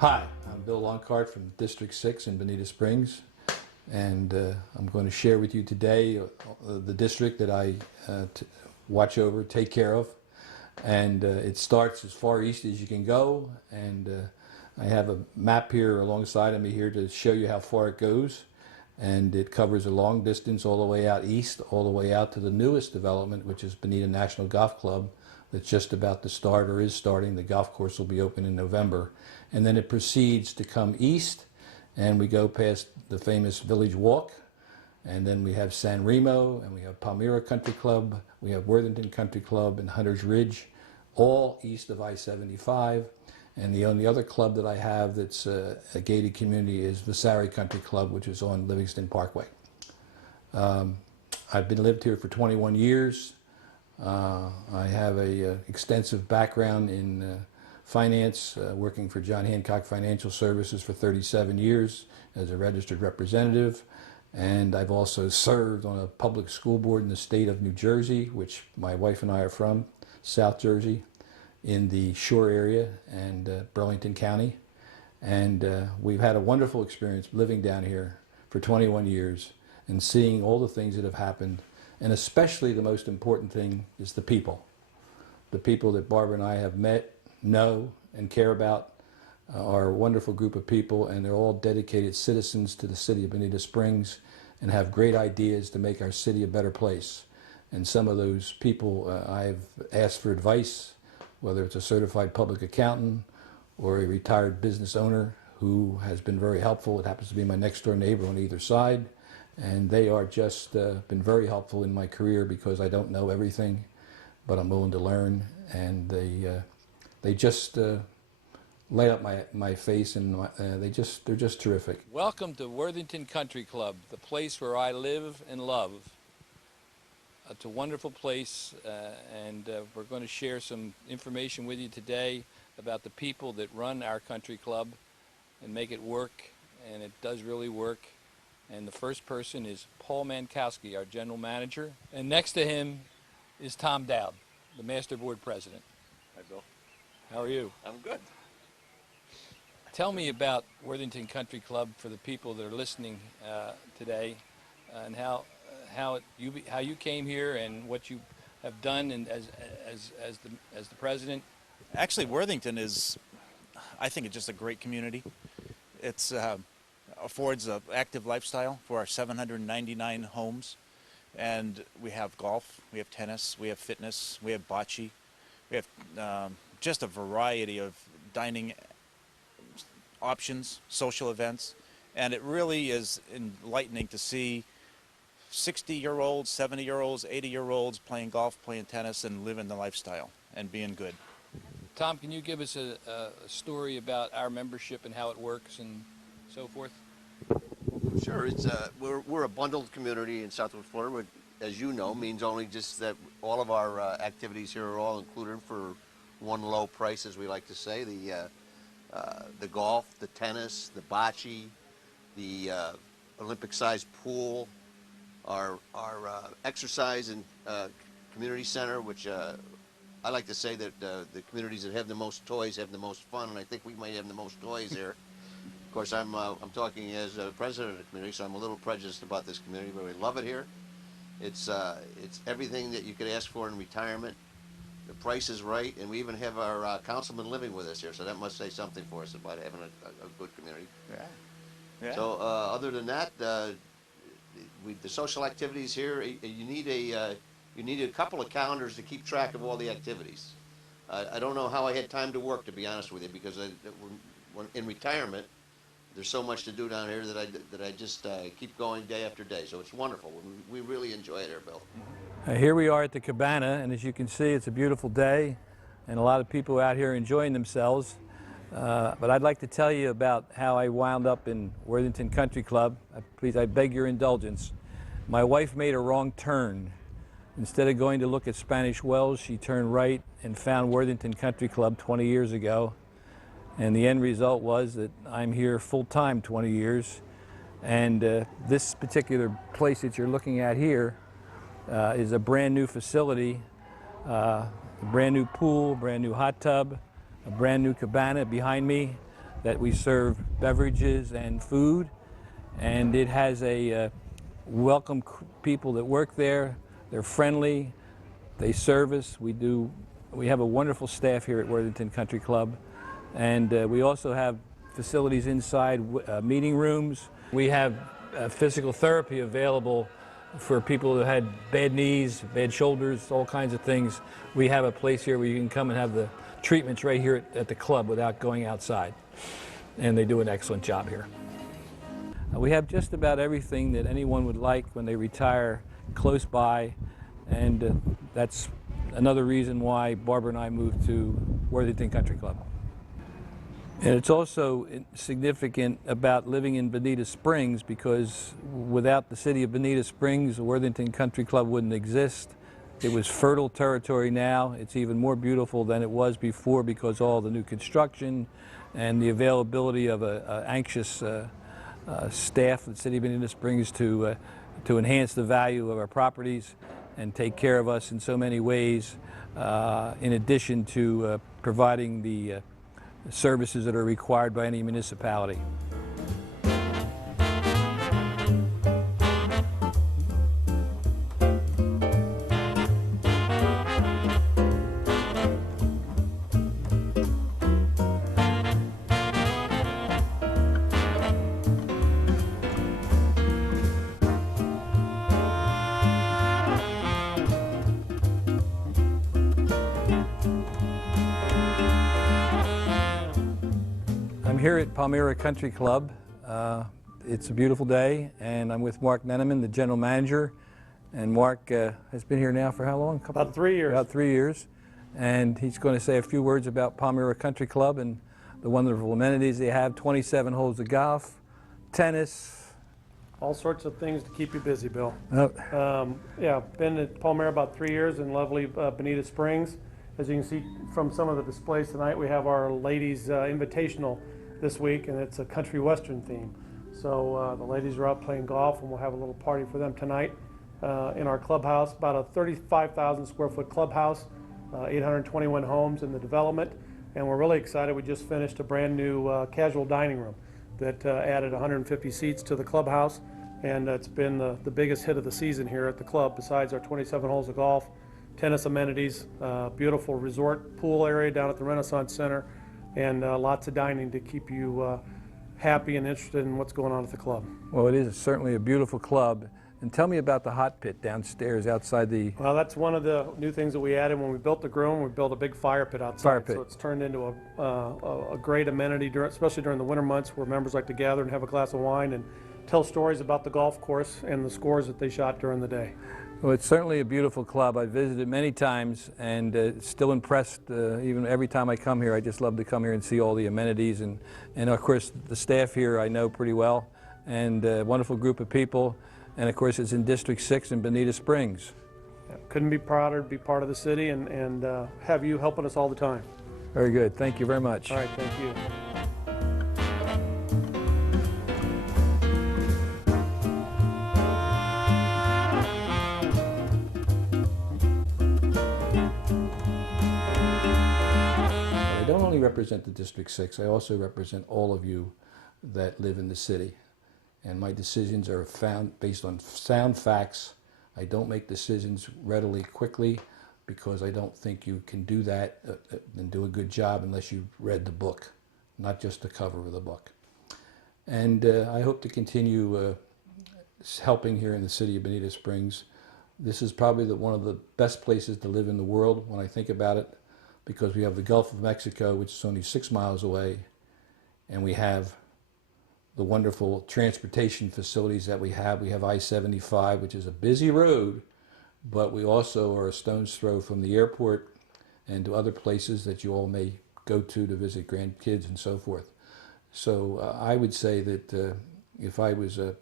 Hi, I'm Bill Lonkart from District 6 in Bonita Springs, and I'm going to share with you today the district that I watch over, take care of, and it starts as far east as you can go, and I have a map here alongside of me here to show you how far it goes, and it covers a long distance all the way out east, all the way out to the newest development, which is Bonita National Golf Club, that's just about to start or is starting. The golf course will be open in November. And then it proceeds to come east, and we go past the famous Village Walk, and then we have San Remo, and we have Palmyra Country Club, we have Worthington Country Club and Hunter's Ridge, all east of I-75. And the only other club that I have that's a gated community is Vasari Country Club, which is on Livingston Parkway. I've lived here for 21 years. I have a extensive background in finance, working for John Hancock Financial Services for 37 years as a registered representative. And I've also served on a public school board in the state of New Jersey, which my wife and I are from, South Jersey, in the Shore area and Burlington County. And we've had a wonderful experience living down here for 21 years and seeing all the things that have happened. And especially the most important thing is the people. The people that Barbara and I have met, know, and care about are a wonderful group of people, and they're all dedicated citizens to the city of Bonita Springs and have great ideas to make our city a better place. And some of those people I've asked for advice, whether it's a certified public accountant or a retired business owner who has been very helpful. It happens to be my next door neighbor on either side. And they are just been very helpful in my career because I don't know everything, but I'm willing to learn. And they just light up my face, and they're just terrific. Welcome to Worthington Country Club, the place where I live and love. It's a wonderful place, and we're going to share some information with you today about the people that run our country club and make it work, and it does really work. And the first person is Paul MANKOWSKI, our general manager. And next to him is Tom DOWD, the master board president. Hi, Bill. How are you? I'm good. Tell me about Worthington Country Club for the people that are listening today, and how you came here and what you have done and as the president. Actually, Worthington is, I think, it's just a great community. It's affords an active lifestyle for our 799 homes, and we have golf, we have tennis, we have fitness, we have bocce, we have just a variety of dining options, social events, and it really is enlightening to see 60-year-olds, 70-year-olds, 80-year-olds playing golf, playing tennis, and living the lifestyle and being good. Tom, can you give us a story about our membership and how it works and so forth? Sure. It's we're a bundled community in Southwest Florida, which, as you know, means only just that all of our activities here are all included for one low price, as we like to say. The golf, the tennis, the bocce, the Olympic-sized pool, our exercise and community center, which I like to say that the communities that have the most toys have the most fun, and I think we might have the most toys here. Of course, I'm talking as president of the community, so I'm a little prejudiced about this community, but we love it here. It's everything that you could ask for in retirement. The price is right, and we even have our councilman living with us here, so that must say something for us about having a good community. Yeah. Yeah. So other than that, the social activities here, you need a couple of calendars to keep track of all the activities. I don't know how I had time to work, to be honest with you, because when in retirement, there's so much to do down here that I just keep going day after day. So it's wonderful. We really enjoy it here, Bill. Here we are at the cabana, and as you can see, it's a beautiful day, and a lot of people out here enjoying themselves. But I'd like to tell you about how I wound up in Worthington Country Club. Please, I beg your indulgence. My wife made a wrong turn. Instead of going to look at Spanish Wells, she turned right and found Worthington Country Club 20 years ago. And the end result was that I'm here full-time 20 years. And this particular place that you're looking at here is a brand new facility, a brand new pool, brand new hot tub, a brand new cabana behind me. that we serve beverages and food, and it has a welcome people that work there. They're friendly, they service. We have a wonderful staff here at Worthington Country Club, and we also have facilities inside, meeting rooms. We have physical therapy available for people who had bad knees, bad shoulders, all kinds of things. We have a place here where you can come and have the treatments right here at the club without going outside, and they do an excellent job here. We have just about everything that anyone would like when they retire close by, and that's another reason why Barbara and I moved to Worthington Country Club. And it's also significant about living in Bonita Springs, because without the city of Bonita Springs, the Worthington Country Club wouldn't exist. It was fertile territory now. It's even more beautiful than it was before because of all the new construction and the availability of an anxious staff at the city of Bonita Springs to enhance the value of our properties and take care of us in so many ways, in addition to providing the services that are required by any municipality. I'm here at Palmyra Country Club. It's a beautiful day, and I'm with Mark Neneman, the general manager. And Mark has been here now for how long? About 3 years. About 3 years. And he's going to say a few words about Palmyra Country Club and the wonderful amenities they have. 27 holes of golf, tennis. All sorts of things to keep you busy, Bill. Oh. Yeah, been at Palmyra about 3 years in lovely Bonita Springs. As you can see from some of the displays tonight, we have our ladies invitational this week, and it's a country western theme. So the ladies are out playing golf, and we'll have a little party for them tonight in our clubhouse. About a 35,000 square foot clubhouse, 821 homes in the development, and we're really excited. We just finished a brand new casual dining room that added 150 seats to the clubhouse, and it's been the biggest hit of the season here at the club, besides our 27 holes of golf, tennis amenities, beautiful resort pool area down at the Renaissance Center, and lots of dining to keep you happy and interested in what's going on at the club. Well, it is certainly a beautiful club. And tell me about the hot pit downstairs outside the... Well, that's one of the new things that we added when we built the groom. We built a big fire pit outside. Fire pit. So it's turned into a great amenity, especially during the winter months, where members like to gather and have a glass of wine and tell stories about the golf course and the scores that they shot during the day. Well, it's certainly a beautiful club. I've visited many times, and still impressed. Even every time I come here, I just love to come here and see all the amenities. And of course, the staff here I know pretty well, and a wonderful group of people. And of course, it's in District 6 in Bonita Springs. Yeah, couldn't be prouder to be part of the city and have you helping us all the time. Very good. Thank you very much. All right, thank you. I don't only represent the District 6, I also represent all of you that live in the city. And my decisions are based on sound facts. I don't make decisions readily, quickly, because I don't think you can do that and do a good job unless you've read the book, not just the cover of the book. And I hope to continue helping here in the city of Bonita Springs. This is probably one of the best places to live in the world when I think about it, because we have the Gulf of Mexico, which is only 6 miles away, and we have the wonderful transportation facilities that we have. We have I-75, which is a busy road, but we also are a stone's throw from the airport and to other places that you all may go to visit grandkids and so forth. So I would say that if I was for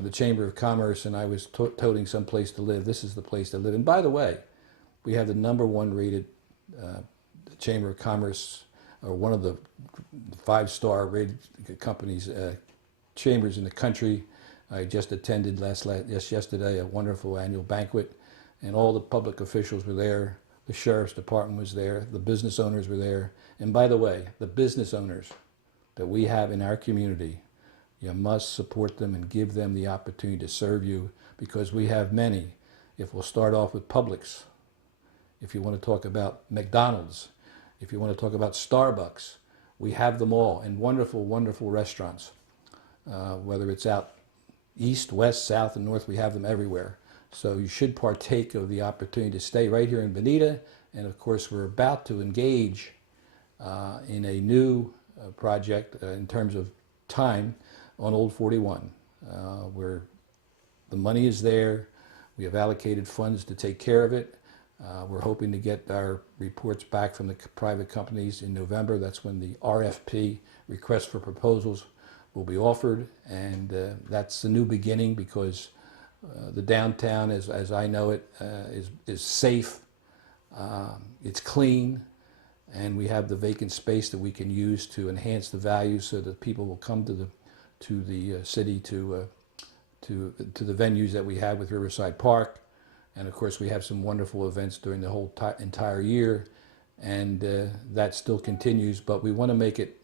the Chamber of Commerce and I was toting some place to live, this is the place to live. And by the way, we have the #1 rated Chamber of Commerce, or one of the 5-star rated companies, chambers in the country. I just attended yesterday a wonderful annual banquet, and all the public officials were there. the sheriff's department was there, the business owners were there. And by the way, the business owners that we have in our community, you must support them and give them the opportunity to serve you, because we have many. If we'll start off with Publix, if you want to talk about McDonald's, if you want to talk about Starbucks, we have them all, and wonderful, wonderful restaurants. Whether it's out east, west, south, and north, we have them everywhere. So you should partake of the opportunity to stay right here in Bonita. And of course, we're about to engage in a new project in terms of time on Old 41, where the money is there. We have allocated funds to take care of it. We're hoping to get our reports back from the private companies in November. That's when the RFP, request for proposals, will be offered. And that's a new beginning, because the downtown, as I know it, is safe, it's clean, and we have the vacant space that we can use to enhance the value, so that people will come to the city, to the venues that we have with Riverside Park. And of course, we have some wonderful events during the whole entire year, and that still continues. But we want to make it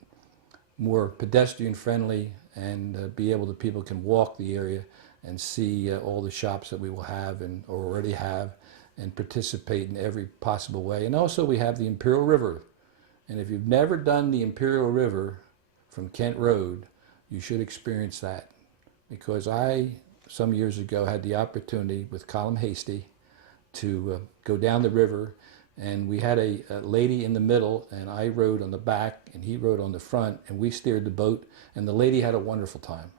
more pedestrian friendly, and be able to, people can walk the area and see all the shops that we will have and already have, and participate in every possible way. And also, we have the Imperial River. And if you've never done the Imperial River from Kent Road, you should experience that. Because I, some years ago, had the opportunity with Colin Hasty to go down the river, and we had a lady in the middle, and I rode on the back and he rode on the front, and we steered the boat, and the lady had a wonderful time,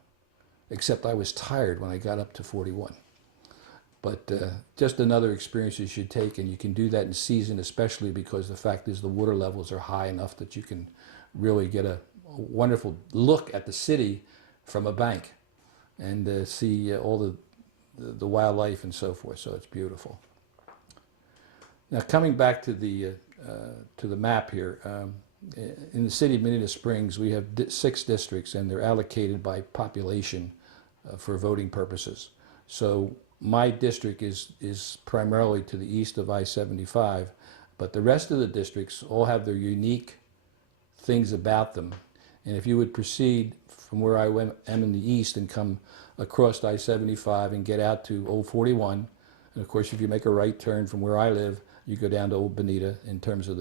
except I was tired when I got up to 41. But just another experience you should take, and you can do that in season, especially because the fact is the water levels are high enough that you can really get a wonderful look at the city from a bank, and see all the wildlife and so forth. So it's beautiful. Now, coming back to the map here, in the city of Bonita Springs, we have 6 districts, and they're allocated by population for voting purposes. So my district is primarily to the east of I-75, but the rest of the districts all have their unique things about them. And if you would proceed from where I am in the east and come across I-75 and get out to Old 41, and of course, if you make a right turn from where I live, you go down to Old Bonita in terms of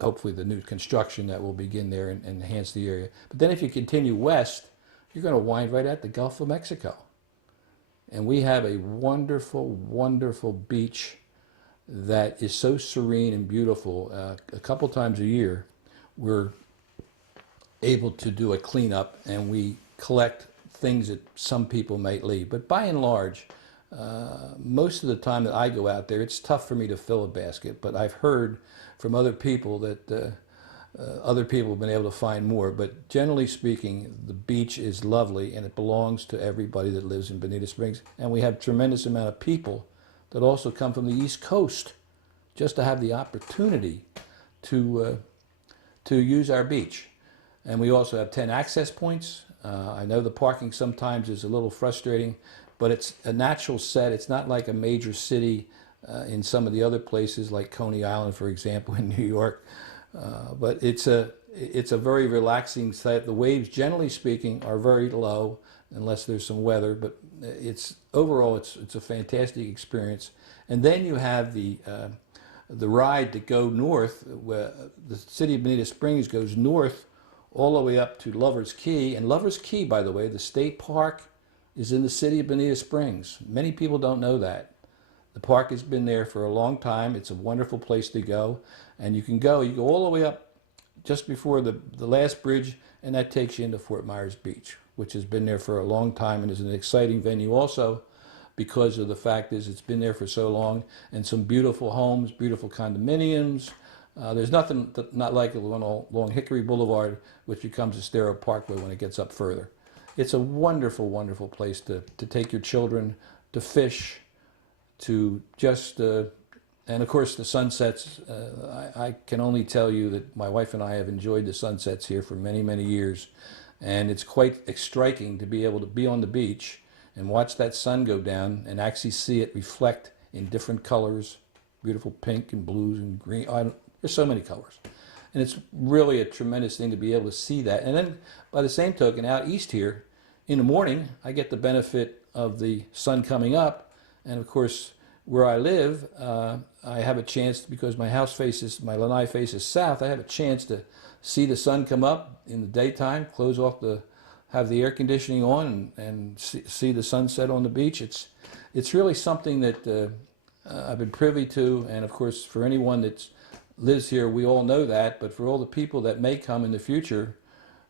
hopefully the new construction that will begin there and enhance the area. But then if you continue west, you're going to wind right at the Gulf of Mexico. And we have a wonderful, wonderful beach that is so serene and beautiful. A couple times a year, we're able to do a cleanup, and we collect things that some people might leave. But by and large, most of the time that I go out there, it's tough for me to fill a basket, but I've heard from other people that other people have been able to find more. But generally speaking, the beach is lovely, and it belongs to everybody that lives in Bonita Springs. And we have a tremendous amount of people that also come from the East Coast just to have the opportunity to use our beach. And we also have 10 access points. I know the parking sometimes is a little frustrating, but it's a natural set. It's not like a major city in some of the other places, like Coney Island, for example, in New York. But it's a very relaxing set. The waves, generally speaking, are very low unless there's some weather. But overall, it's a fantastic experience. And then you have the ride to go north. Where the city of Bonita Springs goes north all the way up to Lover's Key. And Lover's Key, by the way, the state park, is in the city of Bonita Springs. Many people don't know that. The park has been there for a long time. It's a wonderful place to go. And you go all the way up just before the last bridge, and that takes you into Fort Myers Beach, which has been there for a long time and is an exciting venue also, because of the fact is it's been there for so long, and some beautiful homes, beautiful condominiums. There's nothing not like it along Hickory Boulevard, which becomes Estero Parkway when it gets up further. It's a wonderful, wonderful place to take your children, to fish, to just, and of course the sunsets. I can only tell you that my wife and I have enjoyed the sunsets here for many, many years. And it's quite striking to be able to be on the beach and watch that sun go down and actually see it reflect in different colors beautiful pink and blues and green. There's so many colors. And it's really a tremendous thing to be able to see that. And then by the same token, out east here, in the morning, I get the benefit of the sun coming up. And of course, where I live, I have a chance, because my lanai faces south, I have a chance to see the sun come up in the daytime, have the air conditioning on, and see the sunset on the beach. It's really something that I've been privy to, and of course, for anyone that lives here, we all know that, but for all the people that may come in the future,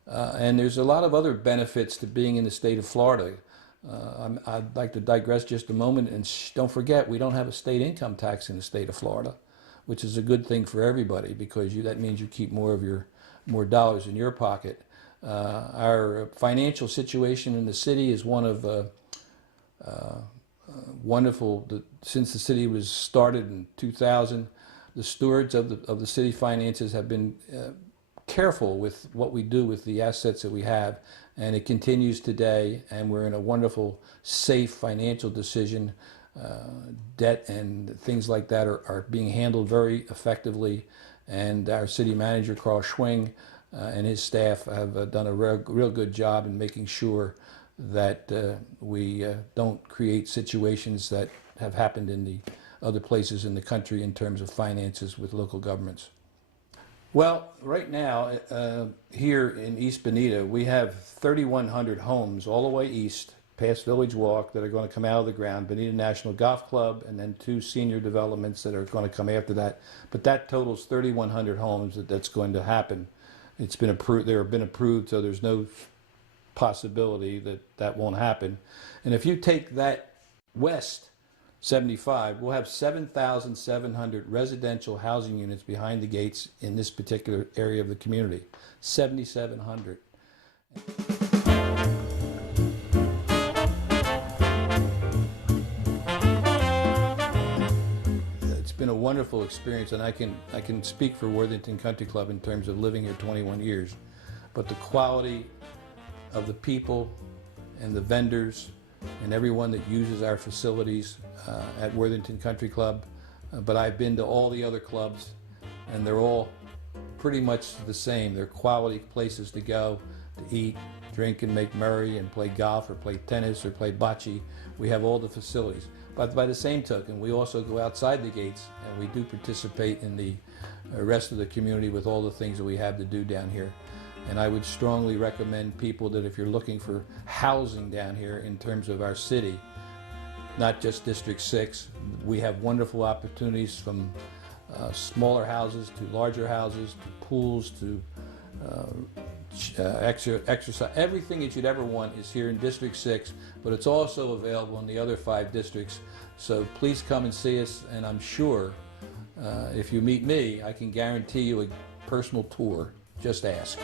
and there's a lot of other benefits to being in the state of Florida. I'd like to digress just a moment, and don't forget, we don't have a state income tax in the state of Florida, which is a good thing for everybody, because that means you keep more dollars in your pocket. Our financial situation in the city is one of wonderful. Since the city was started in 2000, the stewards of the city finances have been careful with what we do with the assets that we have, and it continues today, and we're in a wonderful, safe financial decision. Debt and things like that are being handled very effectively, and our city manager, Carl Schwing, and his staff have done a real good job in making sure that we don't create situations that have happened in the other places in the country in terms of finances with local governments. Well, right now, here in East Bonita, we have 3,100 homes all the way east, past Village Walk, that are going to come out of the ground, Bonita National Golf Club, and then 2 senior developments that are going to come after that. But that totals 3,100 homes that's going to happen. It's been approved, they have been approved, so there's no possibility that won't happen. And if you take that west 75, we'll have 7,700 residential housing units behind the gates in this particular area of the community. 7,700. It's been a wonderful experience, and I can speak for Worthington Country Club in terms of living here 21 years. But the quality of the people and the vendors and everyone that uses our facilities at Worthington Country Club. But I've been to all the other clubs, and they're all pretty much the same. They're quality places to go to eat, drink, and make merry, and play golf or play tennis or play bocce. We have all the facilities. But by the same token, we also go outside the gates, and we do participate in the rest of the community with all the things that we have to do down here. And I would strongly recommend people that if you're looking for housing down here in terms of our city, not just District 6, we have wonderful opportunities from smaller houses to larger houses to pools to exercise. Everything that you'd ever want is here in District 6, but it's also available in the other 5 districts. So please come and see us, and I'm sure if you meet me, I can guarantee you a personal tour. Just ask.